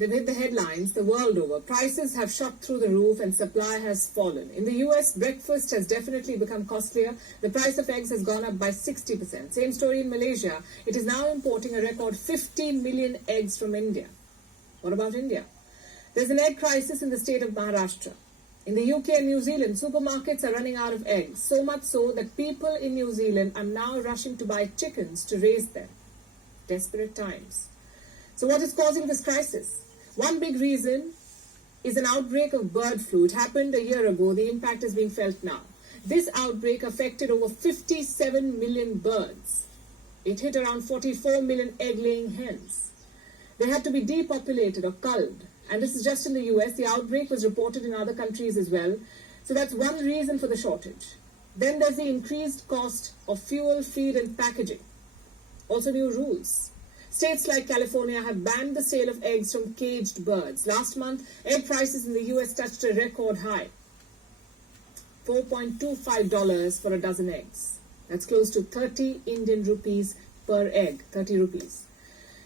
They've hit the headlines the world over. Prices have shot through the roof and supply has fallen. In the US, breakfast has definitely become costlier. The price of eggs has gone up by 60%. Same story in Malaysia. It is now importing a record 50 million eggs from India. What about India? There's an egg crisis in the state of Maharashtra. In the UK and New Zealand, supermarkets are running out of eggs, so much so that people in New Zealand are now rushing to buy chickens to raise them. Desperate times. So what is causing this crisis? One big reason is an outbreak of bird flu. It happened a year ago. The impact is being felt now. This outbreak affected over 57 million birds. It hit around 44 million egg-laying hens. They had to be depopulated or culled. And this is just in the US. The outbreak was reported in other countries as well. So that's one reason for the shortage. Then there's the increased cost of fuel, feed and packaging. Also new rules. States like California have banned the sale of eggs from caged birds. Last month, egg prices in the US touched a record high. $4.25 for a dozen eggs. That's close to 30 Indian rupees per egg, 30 rupees.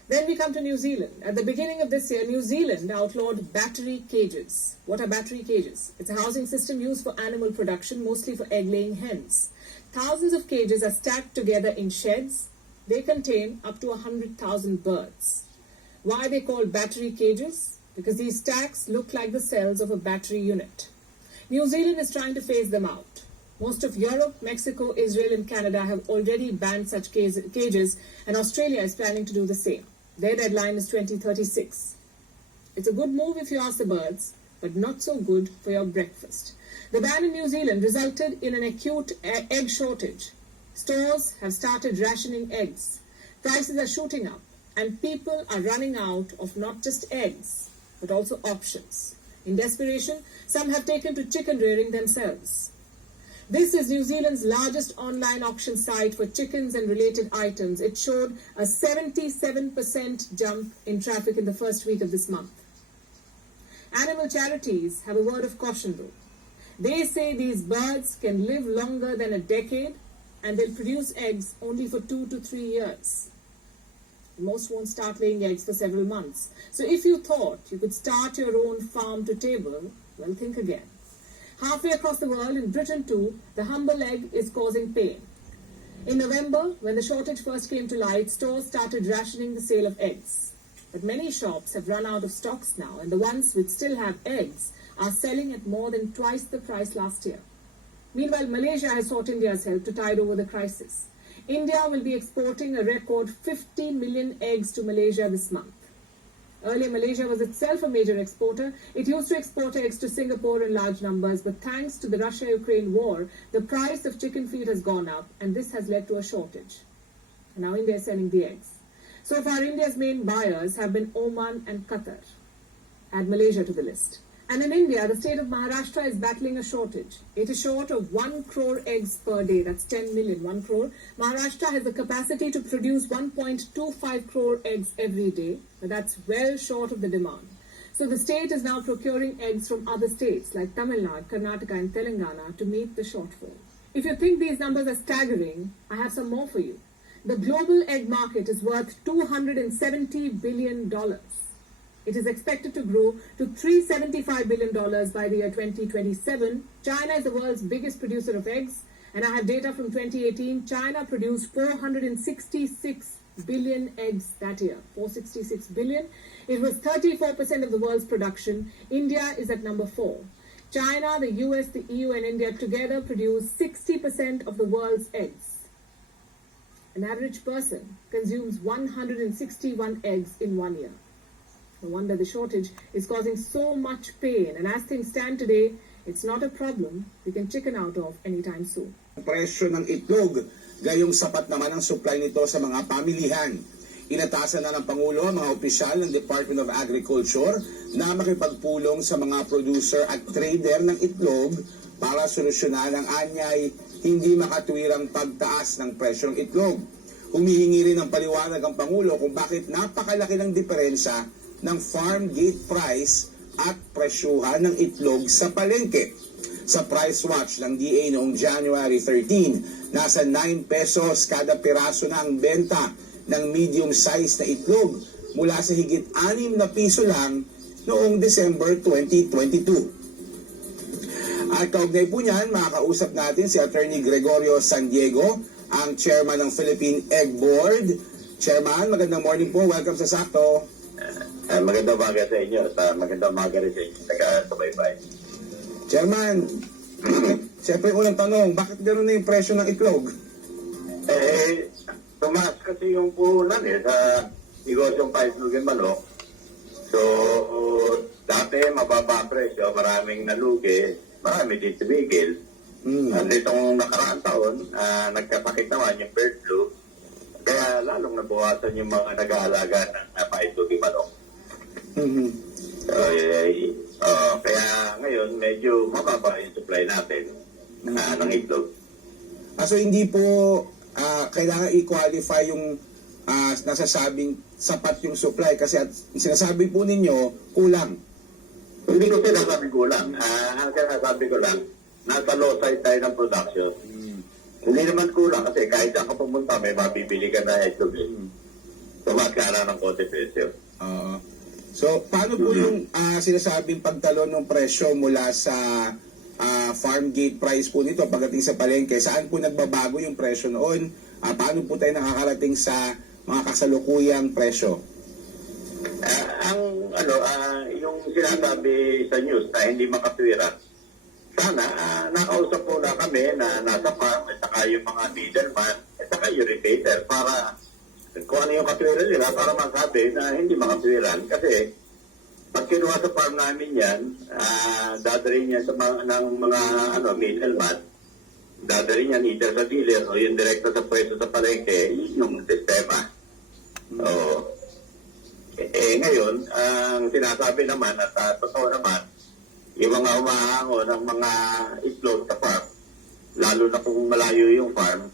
Then we come to New Zealand. At the beginning of this year, New Zealand outlawed battery cages. What are battery cages? It's a housing system used for animal production, mostly for egg-laying hens. Thousands of cages are stacked together in sheds. They contain up to 100,000 birds. Why are they called battery cages? Because these stacks look like the cells of a battery unit. New Zealand is trying to phase them out. Most of Europe, Mexico, Israel and Canada have already banned such cages, and Australia is planning to do the same. Their deadline is 2036. It's a good move if you ask the birds, but not so good for your breakfast. The ban in New Zealand resulted in an acute egg shortage. Stores have started rationing eggs. Prices are shooting up, and people are running out of not just eggs, but also options. In desperation, some have taken to chicken rearing themselves. This is New Zealand's largest online auction site for chickens and related items. It showed a 77% jump in traffic in the first week of this month. Animal charities have a word of caution though. They say these birds can live longer than a decade and they'll produce eggs only for 2 to 3 years. Most won't start laying eggs for several months. So if you thought you could start your own farm to table, well, think again. Halfway across the world, in Britain too, the humble egg is causing pain. In November, when the shortage first came to light, stores started rationing the sale of eggs. But many shops have run out of stocks now, and the ones which still have eggs are selling at more than twice the price last year. Meanwhile, Malaysia has sought India's help to tide over the crisis. India will be exporting a record 50 million eggs to Malaysia this month. Earlier, Malaysia was itself a major exporter. It used to export eggs to Singapore in large numbers, but thanks to the Russia-Ukraine war, the price of chicken feed has gone up, and this has led to a shortage. And now India is selling the eggs. So far, India's main buyers have been Oman and Qatar. Add Malaysia to the list. And in India, the state of Maharashtra is battling a shortage. It is short of 1 crore eggs per day. That's 10 million, 1 crore. Maharashtra has the capacity to produce 1.25 crore eggs every day, but that's well short of the demand. So the state is now procuring eggs from other states like Tamil Nadu, Karnataka and Telangana to meet the shortfall. If you think these numbers are staggering, I have some more for you. The global egg market is worth $270 billion. It is expected to grow to $375 billion by the year 2027. China is the world's biggest producer of eggs, and I have data from 2018. China produced 466 billion eggs that year. 466 billion. It was 34% of the world's production. India is at number 4. China, the US, the EU, and India together produce 60% of the world's eggs. An average person consumes 161 eggs in 1 year. No wonder the shortage is causing so much pain. And as things stand today, it's not a problem we can chicken out of anytime soon. Presyo ng itlog, gayong sapat naman ang supply nito sa mga pamilihan. Inatasan na ng Pangulo ang mga opisyal ng Department of Agriculture na makipagpulong sa mga producer at trader ng itlog para solusyonan ang anyay hindi makatuwirang pagtaas ng presyo ng itlog. Humihingi rin ng paliwanag ang Pangulo kung bakit napakalaki ng diferensya ng farm gate price at presyuhan ng itlog sa palengke. Sa price watch ng DA noong January 13, nasa 9 pesos kada piraso na ang benta ng medium size na itlog mula sa higit 6 na piso lang noong December 2022. At kaugnay po niyan, makakausap natin si Attorney Gregorio San Diego, ang chairman ng Philippine Egg Board. Chairman, magandang morning po. Welcome sa Sakto. Magandang umaga sa inyo at magandang umaga rin sa inyo taga-subaybay. Chairman, siyempre unang tanong, bakit gano'n na yung presyo ng itlog? Tumaas kasi yung puhunan sa negosyong paitlogin manok. So, dati mababa ang presyo, maraming nalugi, marami din tumigil. Nitong nakaraang taon, nagkasakit naman yung bird flu, kaya lalong nabuhasan yung mga nag-aalaga ng paitlogin manok. Kaya ngayon medyo mababa yung supply natin ng itlog. So hindi po kailangan i-qualify yung nasasabing sapat yung supply kasi at sinasabi po ninyo kulang. Hindi ko sinasabi kulang. Ang sinasabi ko lang, nasa low side tayo ng production. Hindi naman kulang kasi kahit saan ka pumunta may mabibili ka na itlog. Tumaas ka na ng konti presyo. So, paano po yung sinasabing pagtalon ng presyo mula sa farm gate price po nito pagdating sa palengke? Saan po nagbabago yung presyo noon? Paano po tayo nakakarating sa mga kasalukuyang presyo? Yung sinasabi sa news na hindi makatwira, sana nakausap po na kami na nasa farm at saka yung mga middleman at saka yung retailer para kung ano yung katwiran nila para masabi na hindi makatwiran. Kasi pag kinuha sa farm namin yan, dadalhin yan sa mga middleman, dadalhin yan either sa dealer o yung direkta sa pwesto sa palengke, yun yung sistema. Ngayon, ang sinasabi naman at totoo naman, yung mga umahango ng mga itlog sa farm, lalo na kung malayo yung farm,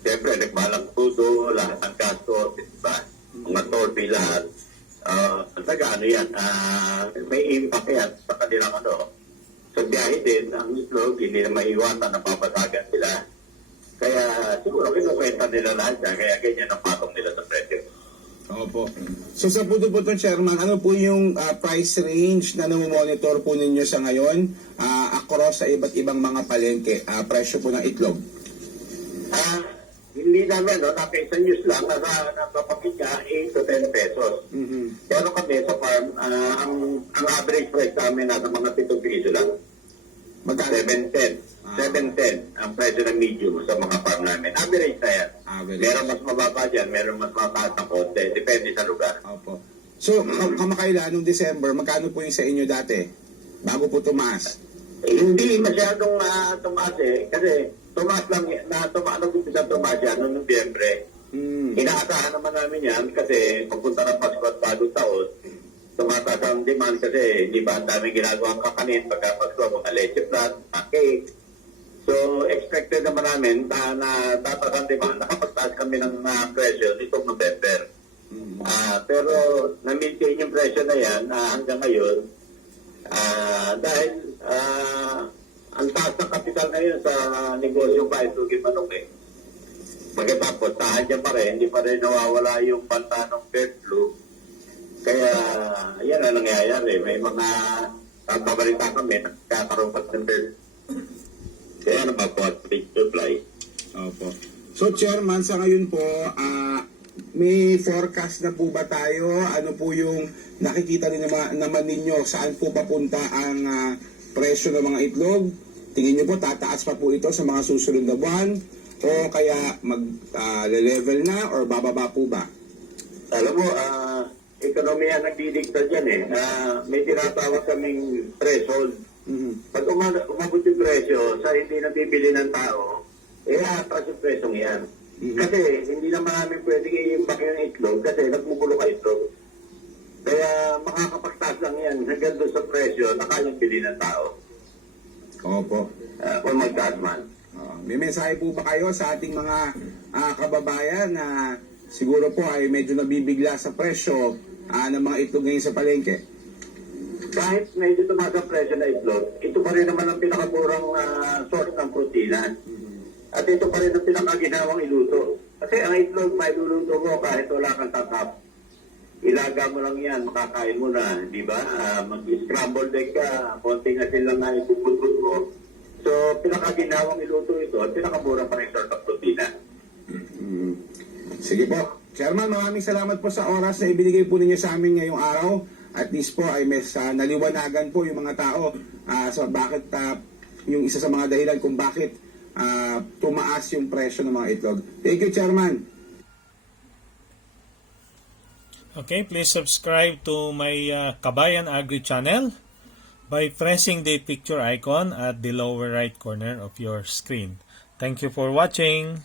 siyempre, nagbalang pudo, lahat ng gasto, diba? Mga torbi, lahat. Yan, may impact yan sa kanilang Sa biyahe din, ang itlog, hindi na maiwasan na papasagan sila. Kaya siguro kinukwenta nila lahat yan, kaya ganyan ang patong nila sa presyo. Opo. So sa puto-puto, Chairman, ano po yung price range na namomonitor po ninyo sa ngayon across sa iba't ibang mga palengke, presyo po ng itlog? Hindi namin, nakita news lang, napapakit niya 8 to 10 pesos. Pero kami sa farm, ang average price namin nasa mga 7 piso lang. Magkano? 7.10. 7.10 ang presyo ng medium sa mga farm namin. Average na yan. Meron mas mababa dyan, meron mas mataas na konti. Depende sa lugar. Opo. So, kamakailan nung December, magkano po yung sa inyo dati? Bago po tumaas? Hindi masyadong tumaas kasi tumaas lang, tumaas yan noong Nobyembre. Inaasahan naman namin yan kasi pagpunta ng Pasko at Bagong Taon, tumataas ang demand kasi hindi ba ang daming ginagawang kakanin pagka Pasko, mga leche flat, cake. So, expected naman namin na tataas ang demand. Nakapagtaas kami ng presyo nitong November. Pero na-maintain yung presyo na yan hanggang ngayon dahil ang taas ng kapital ngayon sa negosyo paitlogin manok Pagkatapos, tahan niya pa rin, hindi pa rin nawawala yung banta ng bird flu. Kaya, yan ang nangyayari. May mga pabalita kami, nagkakaroon pa ng bird. Kaya napapuat supply. Opo. So, Chairman, sa ngayon po, may forecast na po ba tayo? Ano po yung nakikita naman ninyo? Saan po papunta ang presyo ng mga itlog? Tingin niyo po, tataas pa po ito sa mga susunod na buwan? O kaya mag-level na or bababa po ba? Alam mo, ekonomiya nagdidikta dyan may tinatawag kaming threshold. Pag umabot yung presyo sa hindi nabibili ng tao, atras yung presyong yan. Kasi hindi naman namin pwedeng i-imbak yung itlog kasi nagmugulo ka itlog. Kaya makakapagtaas lang yan hanggang doon sa presyo na kayang bili ng tao. Opo. Kung magtaas man. May mensahe po ba kayo sa ating mga kababayan na siguro po ay medyo nabibigla sa presyo ng mga itlog ngayon sa palengke? Kahit medyo tumaas ang presyo na itlog, ito pa rin naman ang pinakamurang source ng protina. At ito pa rin ang pinakaginawang iluto. Kasi ang itlog may luluto mo kahit wala kang takap. ilaga mo lang yan, makakain mo na, di ba? Mag-scramble egg ka, konting asin lang na ipupulpul mo. So, pinakaginawang iluto ito at pinakamura pa rin sort of protina. Sige po. Chairman, maraming salamat po sa oras na ibinigay po ninyo sa amin ngayong araw. At least po ay naliwanagan po yung mga tao sa bakit yung isa sa mga dahilan kung bakit tumaas yung presyo ng mga itlog. Thank you, Chairman. Okay, please subscribe to my Kabayan Agri channel by pressing the picture icon at the lower right corner of your screen. Thank you for watching.